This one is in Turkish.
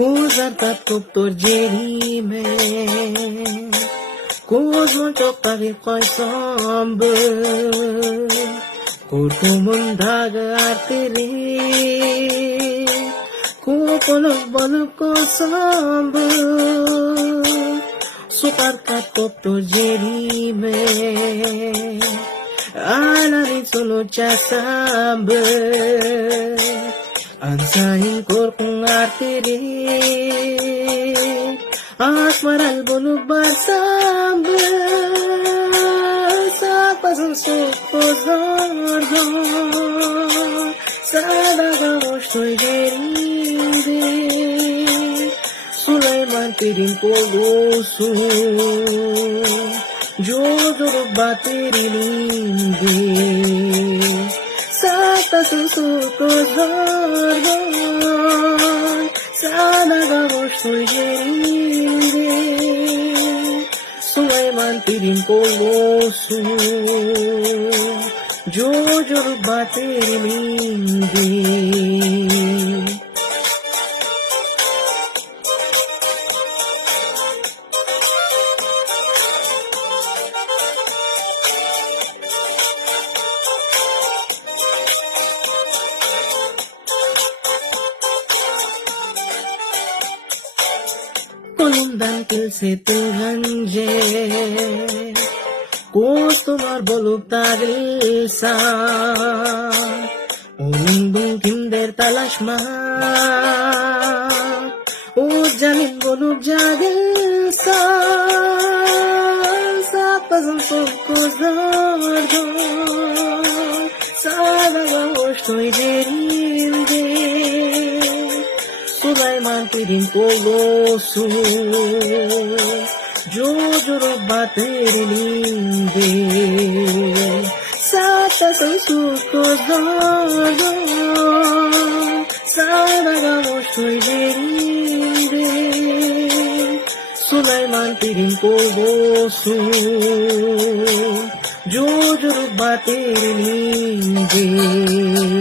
Kuzarta doktor Jerime Kuzmun çok tabi koysambı Kurtumun dağı artiri Kuponuk balık koysambı Sukarta doktor Jerime Alarin sunu çasambı Ansahin korkung artiri Asmaral buluk bersamba Sapasın suko zordo Sadaga hoştoy gerinde Suleyman terin kolosu Jodoro baterilinde Sapasın suko zordo Sadaga hoştoy gerinde Suleyman terin kolosu Jojor baterilinde Kolumdan kilse tılgınca Kostumar bolup tagilsa Onun kimder talaşma O jamin bolup jagilsa Sapazın sokko zordo Sadaga hoştoy gerinde Suleyman terin kolosu Jojoro baterilinde Sapasın suko zordo Sadaga hoştoy gerinde Suleyman terin kolosu Jojoro baterilinde